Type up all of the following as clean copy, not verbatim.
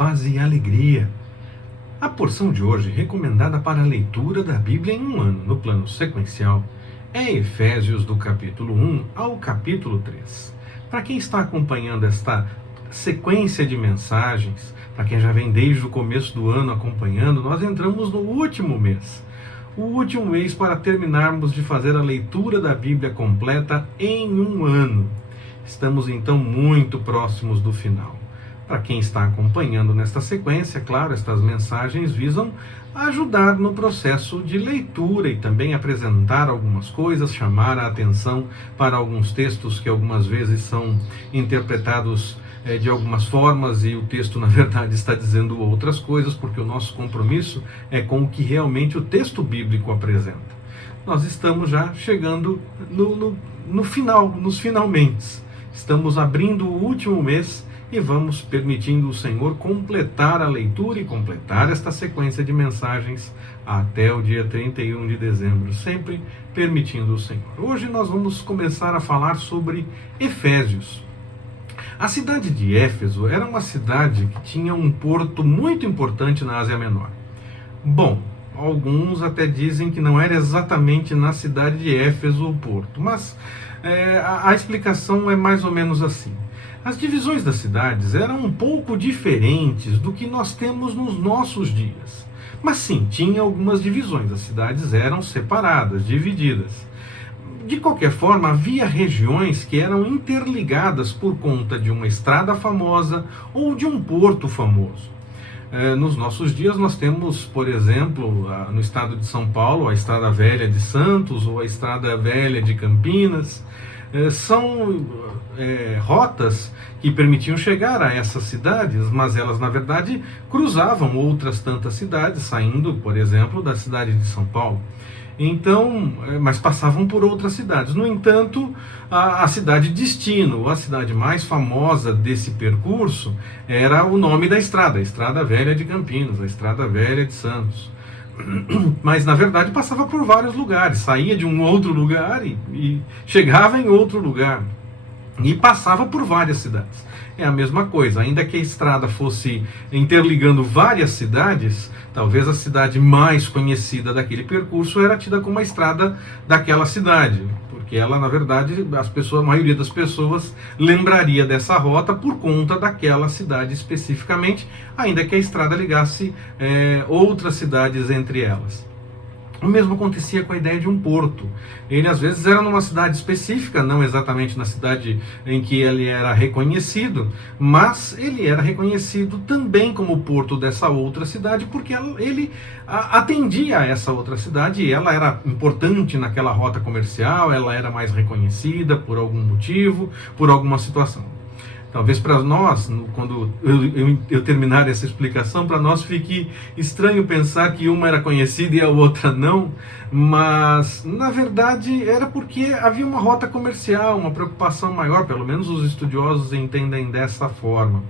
paz e alegria. A porção de hoje, recomendada para a leitura da Bíblia em um ano, no plano sequencial, é Efésios do capítulo 1 ao capítulo 3. Para quem está acompanhando esta sequência de mensagens, para quem já vem desde o começo do ano acompanhando, nós entramos no último mês. O último mês para terminarmos de fazer a leitura da Bíblia completa em um ano. Estamos então muito próximos do final. Para quem está acompanhando nesta sequência, claro, estas mensagens visam ajudar no processo de leitura e também apresentar algumas coisas, chamar a atenção para alguns textos que algumas vezes são interpretados de algumas formas e o texto na verdade está dizendo outras coisas, porque o nosso compromisso é com o que realmente o texto bíblico apresenta. Nós estamos já chegando no final, nos finalmente. Estamos abrindo o último mês e vamos permitindo o Senhor completar a leitura e completar esta sequência de mensagens até o dia 31 de dezembro, sempre permitindo o Senhor. Hoje nós vamos começar a falar sobre Efésios. A cidade de Éfeso era uma cidade que tinha um porto muito importante na Ásia Menor. Bom, alguns até dizem que não era exatamente na cidade de Éfeso o porto, mas a explicação é mais ou menos assim. As divisões das cidades eram um pouco diferentes do que nós temos nos nossos dias. Mas sim, tinha algumas divisões, as cidades eram separadas, divididas. De qualquer forma, havia regiões que eram interligadas por conta de uma estrada famosa ou de um porto famoso. Nos nossos dias nós temos, por exemplo, no estado de São Paulo, a Estrada Velha de Santos ou a Estrada Velha de Campinas. São rotas que permitiam chegar a essas cidades, mas elas na verdade cruzavam outras tantas cidades, saindo, por exemplo, da cidade de São Paulo. Então, mas passavam por outras cidades. No entanto, a cidade destino, a cidade mais famosa desse percurso, era o nome da estrada, a Estrada Velha de Campinas, a Estrada Velha de Santos. Mas na verdade passava por vários lugares, saía de um outro lugar e chegava em outro lugar. E passava por várias cidades. É a mesma coisa, ainda que a estrada fosse interligando várias cidades, talvez a cidade mais conhecida daquele percurso era tida como a estrada daquela cidade, porque ela, na verdade, a maioria das pessoas lembraria dessa rota por conta daquela cidade especificamente, ainda que a estrada ligasse outras cidades entre elas. O mesmo acontecia com a ideia de um porto. Ele às vezes era numa cidade específica, não exatamente na cidade em que ele era reconhecido, mas ele era reconhecido também como porto dessa outra cidade, porque ele atendia a essa outra cidade e ela era importante naquela rota comercial, ela era mais reconhecida por algum motivo, por alguma situação. Talvez para nós, quando eu terminar essa explicação, para nós fique estranho pensar que uma era conhecida e a outra não, mas na verdade era porque havia uma rota comercial, uma preocupação maior, pelo menos os estudiosos entendem dessa forma.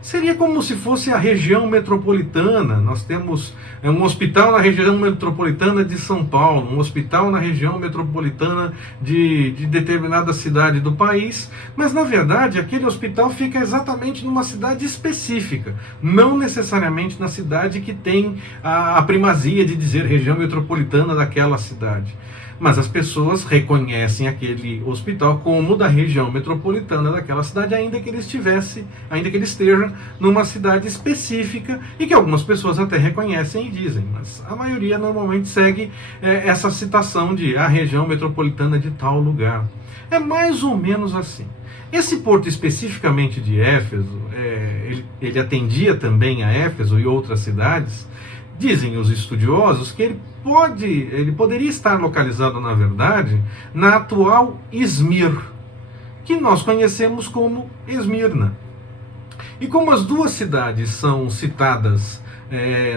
Seria como se fosse a região metropolitana. Nós temos um hospital na região metropolitana de São Paulo, um hospital na região metropolitana de determinada cidade do país, mas na verdade aquele hospital fica exatamente numa cidade específica, não necessariamente na cidade que tem a primazia de dizer região metropolitana daquela cidade. Mas as pessoas reconhecem aquele hospital como da região metropolitana daquela cidade, ainda que ele esteja numa cidade específica e que algumas pessoas até reconhecem e dizem, mas a maioria normalmente segue essa citação de a região metropolitana de tal lugar. É mais ou menos assim. Esse porto especificamente de Éfeso, ele atendia também a Éfeso e outras cidades. Dizem os estudiosos que ele poderia estar localizado, na verdade, na atual Izmir, que nós conhecemos como Esmirna. E como as duas cidades são citadas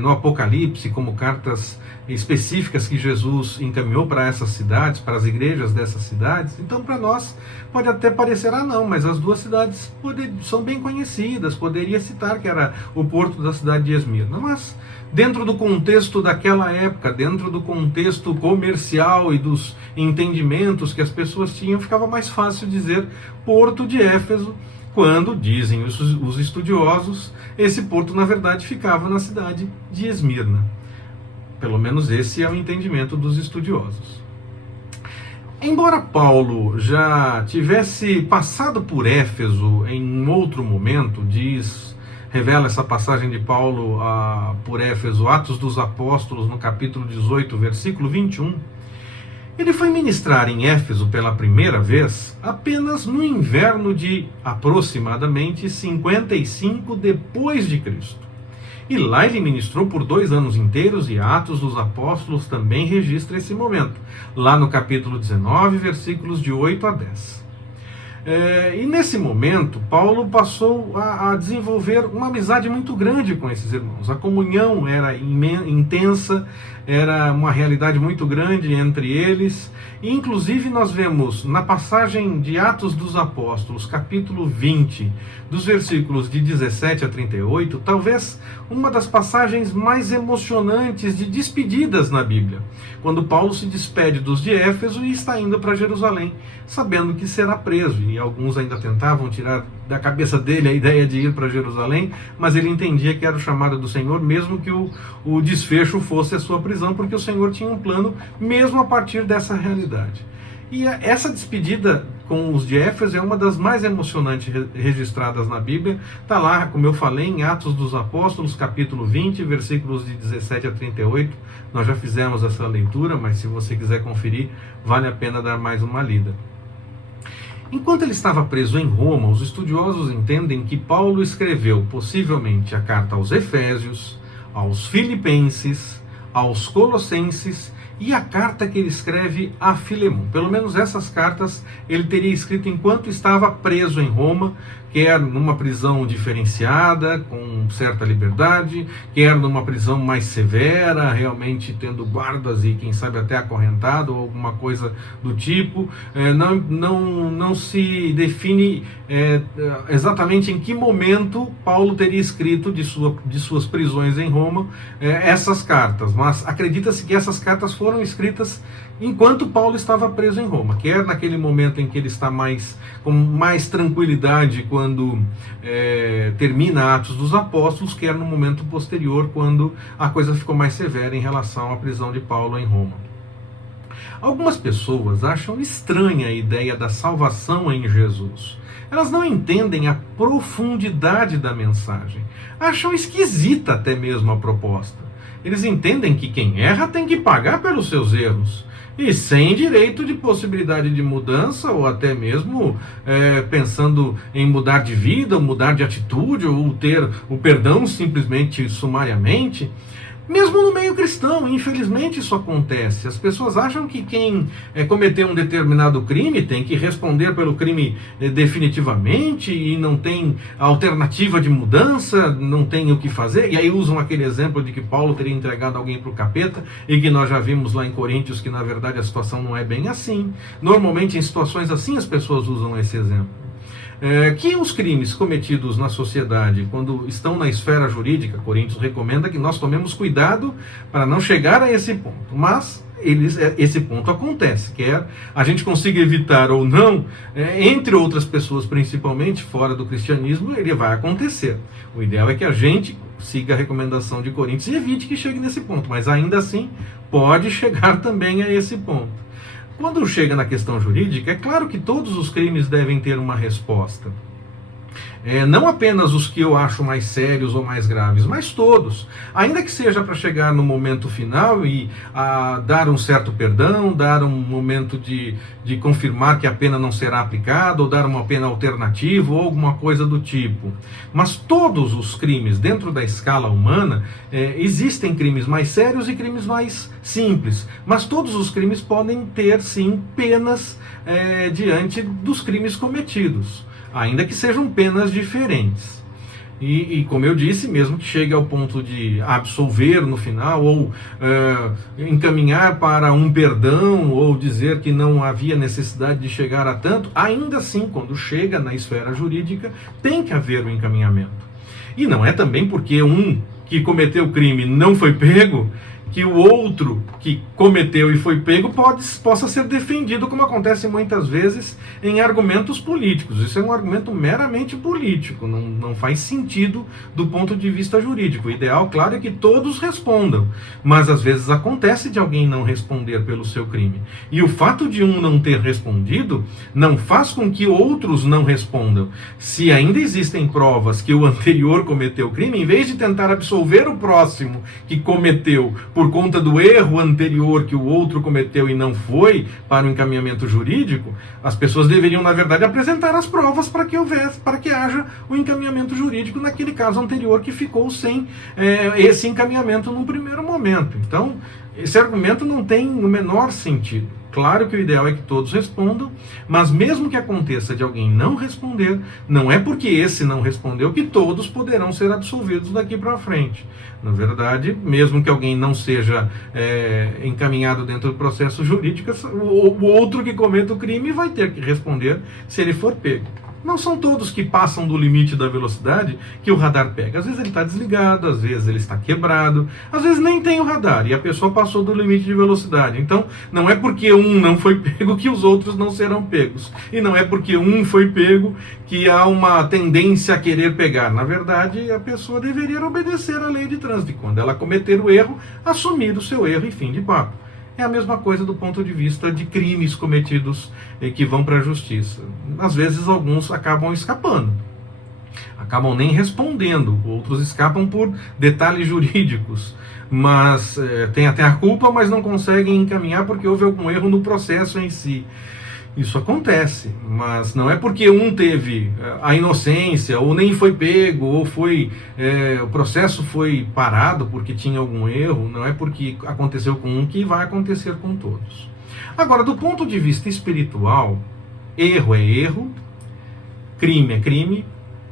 no Apocalipse como cartas específicas que Jesus encaminhou para essas cidades, para as igrejas dessas cidades, então para nós pode até parecer, não, mas as duas cidades são bem conhecidas, poderia citar que era o porto da cidade de Esmirna, mas dentro do contexto daquela época, dentro do contexto comercial e dos entendimentos que as pessoas tinham, ficava mais fácil dizer Porto de Éfeso, quando, dizem os estudiosos, esse porto na verdade ficava na cidade de Esmirna. Pelo menos esse é o entendimento dos estudiosos. Embora Paulo já tivesse passado por Éfeso em um outro momento, revela essa passagem de Paulo por Éfeso, Atos dos Apóstolos, no capítulo 18, versículo 21, ele foi ministrar em Éfeso pela primeira vez apenas no inverno de aproximadamente 55 depois de Cristo. E lá ele ministrou por 2 anos inteiros, e Atos dos Apóstolos também registra esse momento, lá no capítulo 19, versículos de 8 a 10. E nesse momento, Paulo passou a desenvolver uma amizade muito grande com esses irmãos. A comunhão era intensa, era uma realidade muito grande entre eles. E, inclusive, nós vemos na passagem de Atos dos Apóstolos, capítulo 20, dos versículos de 17 a 38, talvez uma das passagens mais emocionantes de despedidas na Bíblia, quando Paulo se despede dos de Éfeso e está indo para Jerusalém, sabendo que será preso. E alguns ainda tentavam tirar da cabeça dele a ideia de ir para Jerusalém, mas ele entendia que era o chamado do Senhor, mesmo que o desfecho fosse a sua prisão, porque o Senhor tinha um plano mesmo a partir dessa realidade. E essa despedida com os de Éfeso é uma das mais emocionantes registradas na Bíblia. Está lá, como eu falei, em Atos dos Apóstolos, capítulo 20, versículos de 17 a 38. Nós já fizemos essa leitura, mas se você quiser conferir, vale a pena dar mais uma lida. Enquanto ele estava preso em Roma, os estudiosos entendem que Paulo escreveu possivelmente a carta aos Efésios, aos Filipenses, aos Colossenses e a carta que ele escreve a Filemon. Pelo menos essas cartas ele teria escrito enquanto estava preso em Roma, quer numa prisão diferenciada, com certa liberdade, quer numa prisão mais severa, realmente tendo guardas e quem sabe até acorrentado ou alguma coisa do tipo. Não se define exatamente em que momento Paulo teria escrito de suas prisões em Roma essas cartas, mas acredita-se que essas cartas foram escritas enquanto Paulo estava preso em Roma, quer naquele momento em que ele está com mais tranquilidade quando termina Atos dos Apóstolos, quer no momento posterior, quando a coisa ficou mais severa em relação à prisão de Paulo em Roma. Algumas pessoas acham estranha a ideia da salvação em Jesus. Elas não entendem a profundidade da mensagem. Acham esquisita até mesmo a proposta. Eles entendem que quem erra tem que pagar pelos seus erros, e sem direito de possibilidade de mudança, ou até mesmo pensando em mudar de vida, ou mudar de atitude, ou ter o perdão simplesmente sumariamente. Mesmo no meio cristão, infelizmente isso acontece. As pessoas acham que quem cometeu um determinado crime tem que responder pelo crime definitivamente e não tem alternativa de mudança, não tem o que fazer. E aí usam aquele exemplo de que Paulo teria entregado alguém para o capeta e que nós já vimos lá em Coríntios que na verdade a situação não é bem assim. Normalmente em situações assim as pessoas usam esse exemplo. Que os crimes cometidos na sociedade, quando estão na esfera jurídica, Coríntios recomenda que nós tomemos cuidado para não chegar a esse ponto, mas esse ponto acontece, quer a gente consiga evitar ou não, entre outras pessoas principalmente, fora do cristianismo, ele vai acontecer. O ideal é que a gente siga a recomendação de Coríntios e evite que chegue nesse ponto, mas ainda assim pode chegar também a esse ponto. Quando chega na questão jurídica, é claro que todos os crimes devem ter uma resposta. Não apenas os que eu acho mais sérios ou mais graves, mas todos. Ainda que seja para chegar no momento final e dar um certo perdão, dar um momento de confirmar que a pena não será aplicada, ou dar uma pena alternativa, ou alguma coisa do tipo. Mas todos os crimes, dentro da escala humana, existem crimes mais sérios e crimes mais simples. Mas todos os crimes podem ter, sim, penas diante dos crimes cometidos, ainda que sejam penas diferentes. E como eu disse, mesmo que chegue ao ponto de absolver no final, ou encaminhar para um perdão, ou dizer que não havia necessidade de chegar a tanto, ainda assim, quando chega na esfera jurídica, tem que haver um encaminhamento. E não é também porque um que cometeu o crime não foi pego, que o outro que cometeu e foi pego possa ser defendido, como acontece muitas vezes em argumentos políticos. Isso é um argumento meramente político, não faz sentido do ponto de vista jurídico. O ideal, claro, é que todos respondam, mas às vezes acontece de alguém não responder pelo seu crime. E o fato de um não ter respondido não faz com que outros não respondam. Se ainda existem provas que o anterior cometeu o crime, em vez de tentar absolver o próximo que cometeu por conta do erro anterior que o outro cometeu e não foi para o encaminhamento jurídico, as pessoas deveriam, na verdade, apresentar as provas para que haja o encaminhamento jurídico naquele caso anterior que ficou sem esse encaminhamento num primeiro momento. Então, esse argumento não tem o menor sentido. Claro que o ideal é que todos respondam, mas mesmo que aconteça de alguém não responder, não é porque esse não respondeu que todos poderão ser absolvidos daqui para frente. Na verdade, mesmo que alguém não seja encaminhado dentro do processo jurídico, o outro que cometa o crime vai ter que responder se ele for pego. Não são todos que passam do limite da velocidade que o radar pega. Às vezes ele está desligado, às vezes ele está quebrado, às vezes nem tem o radar e a pessoa passou do limite de velocidade. Então, não é porque um não foi pego que os outros não serão pegos. E não é porque um foi pego que há uma tendência a querer pegar. Na verdade, a pessoa deveria obedecer à lei de trânsito. E quando ela cometer o erro, assumir o seu erro e fim de papo. É a mesma coisa do ponto de vista de crimes cometidos que vão para a justiça. Às vezes alguns acabam escapando, acabam nem respondendo, outros escapam por detalhes jurídicos, mas tem até a culpa, mas não conseguem encaminhar porque houve algum erro no processo em si. Isso acontece, mas não é porque um teve a inocência, ou nem foi pego, ou o processo foi parado porque tinha algum erro, não é porque aconteceu com um que vai acontecer com todos. Agora, do ponto de vista espiritual, erro é erro, crime é crime,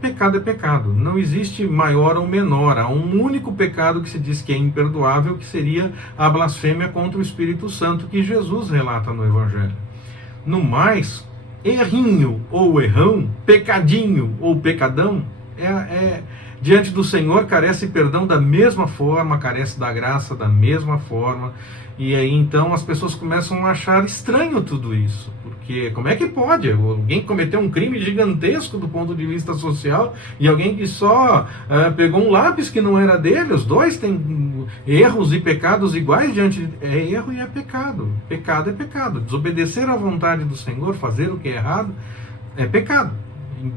pecado é pecado. Não existe maior ou menor. Há um único pecado que se diz que é imperdoável, que seria a blasfêmia contra o Espírito Santo, que Jesus relata no Evangelho. No mais, errinho ou errão, pecadinho ou pecadão, diante do Senhor carece perdão da mesma forma, carece da graça da mesma forma. E aí então as pessoas começam a achar estranho tudo isso, porque como é que pode alguém cometer um crime gigantesco do ponto de vista social e alguém que só pegou um lápis que não era dele? Os dois têm erros e pecados iguais diante de... É erro e é pecado. Pecado é pecado. Desobedecer à vontade do Senhor, fazer o que é errado, é pecado.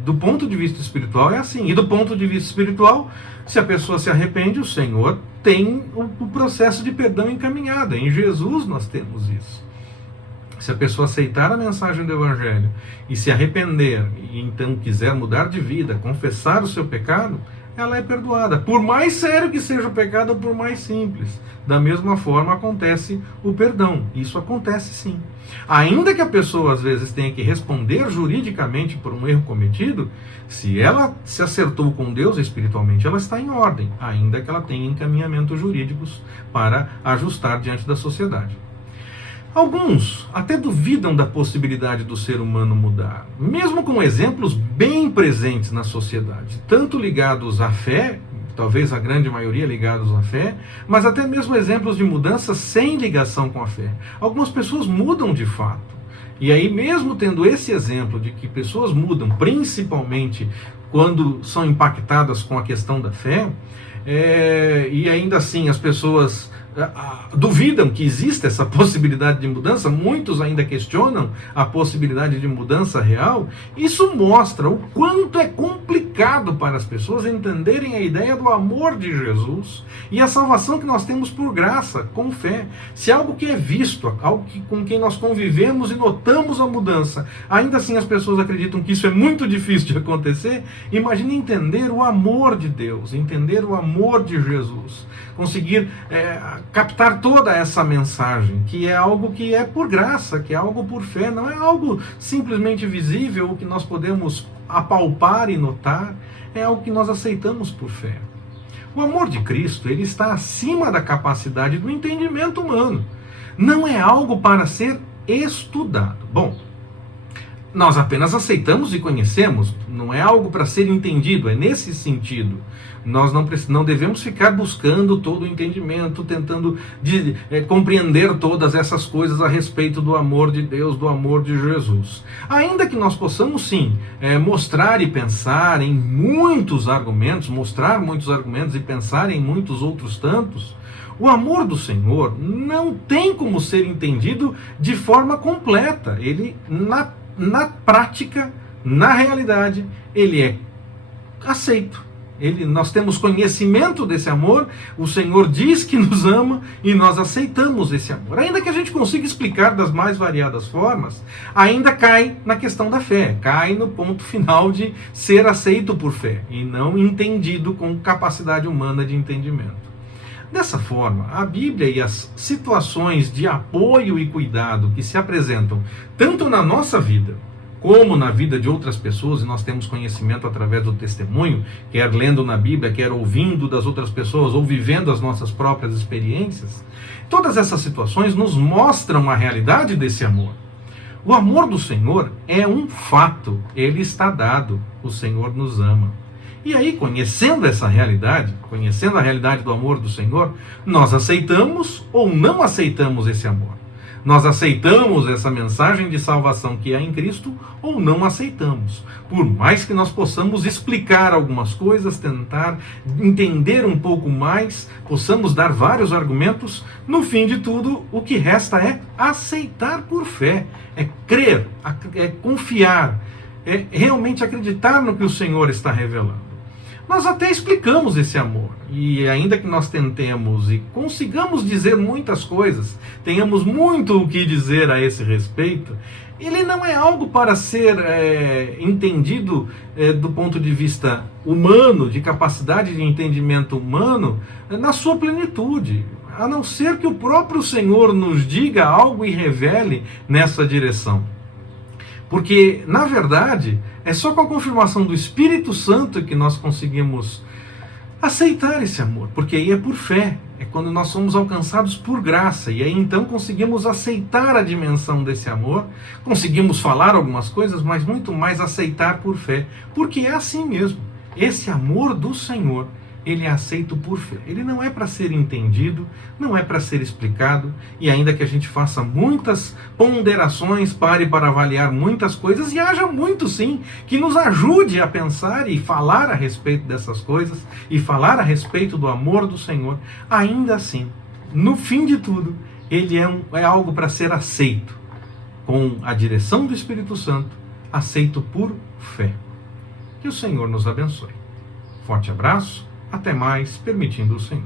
Do ponto de vista espiritual é assim. E do ponto de vista espiritual, se a pessoa se arrepende, o Senhor tem o processo de perdão encaminhado. Em Jesus nós temos isso. Se a pessoa aceitar a mensagem do Evangelho e se arrepender, e então quiser mudar de vida, confessar o seu pecado, ela é perdoada. Por mais sério que seja o pecado ou por mais simples. Da mesma forma acontece o perdão. Isso acontece sim. Ainda que a pessoa às vezes tenha que responder juridicamente por um erro cometido, se ela se acertou com Deus espiritualmente, ela está em ordem, ainda que ela tenha encaminhamentos jurídicos para ajustar diante da sociedade. Alguns até duvidam da possibilidade do ser humano mudar, mesmo com exemplos bem presentes na sociedade, tanto ligados à fé, talvez a grande maioria ligados à fé, mas até mesmo exemplos de mudança sem ligação com a fé. Algumas pessoas mudam de fato. E aí, mesmo tendo esse exemplo de que pessoas mudam, principalmente quando são impactadas com a questão da fé, e ainda assim as pessoas duvidam que exista essa possibilidade de mudança, muitos ainda questionam a possibilidade de mudança real. Isso mostra o quanto é complicado para as pessoas entenderem a ideia do amor de Jesus e a salvação que nós temos por graça, com fé. Se algo que é visto, algo com quem nós convivemos e notamos a mudança, ainda assim as pessoas acreditam que isso é muito difícil de acontecer, imagine entender o amor de Deus, entender o amor de Jesus, conseguir captar toda essa mensagem, que é algo que é por graça, que é algo por fé, não é algo simplesmente visível, o que nós podemos apalpar e notar, é algo que nós aceitamos por fé. O amor de Cristo, ele está acima da capacidade do entendimento humano. Não é algo para ser estudado. Bom, Nós apenas aceitamos e conhecemos, não é algo para ser entendido, é nesse sentido. Nós não devemos ficar buscando todo o entendimento, tentando compreender todas essas coisas a respeito do amor de Deus, do amor de Jesus. Ainda que nós possamos sim mostrar e pensar em muitos argumentos, mostrar muitos argumentos e pensar em muitos outros tantos, o amor do Senhor não tem como ser entendido de forma completa. Ele, na prática, na realidade, ele é aceito. Nós temos conhecimento desse amor, o Senhor diz que nos ama e nós aceitamos esse amor. Ainda que a gente consiga explicar das mais variadas formas, ainda cai na questão da fé, cai no ponto final de ser aceito por fé e não entendido com capacidade humana de entendimento. Dessa forma, a Bíblia e as situações de apoio e cuidado que se apresentam tanto na nossa vida, como na vida de outras pessoas, e nós temos conhecimento através do testemunho, quer lendo na Bíblia, quer ouvindo das outras pessoas, ou vivendo as nossas próprias experiências, todas essas situações nos mostram a realidade desse amor. O amor do Senhor é um fato, ele está dado, o Senhor nos ama. E aí, conhecendo essa realidade, conhecendo a realidade do amor do Senhor, nós aceitamos ou não aceitamos esse amor. Nós aceitamos essa mensagem de salvação que há em Cristo ou não aceitamos. Por mais que nós possamos explicar algumas coisas, tentar entender um pouco mais, possamos dar vários argumentos, no fim de tudo, o que resta é aceitar por fé, é crer, é confiar, é realmente acreditar no que o Senhor está revelando. Nós até explicamos esse amor, e ainda que nós tentemos e consigamos dizer muitas coisas, tenhamos muito o que dizer a esse respeito, ele não é algo para ser entendido do ponto de vista humano, de capacidade de entendimento humano, na sua plenitude, a não ser que o próprio Senhor nos diga algo e revele nessa direção. Porque, na verdade, é só com a confirmação do Espírito Santo que nós conseguimos aceitar esse amor. Porque aí é por fé, é quando nós somos alcançados por graça. E aí então conseguimos aceitar a dimensão desse amor, conseguimos falar algumas coisas, mas muito mais aceitar por fé. Porque é assim mesmo. Esse amor do Senhor, ele é aceito por fé. Ele não é para ser entendido, não é para ser explicado, e ainda que a gente faça muitas ponderações, pare para avaliar muitas coisas, e haja muito sim, que nos ajude a pensar e falar a respeito dessas coisas, e falar a respeito do amor do Senhor, ainda assim, no fim de tudo, ele é algo para ser aceito, com a direção do Espírito Santo, aceito por fé. Que o Senhor nos abençoe. Forte abraço. Até mais, permitindo o Senhor.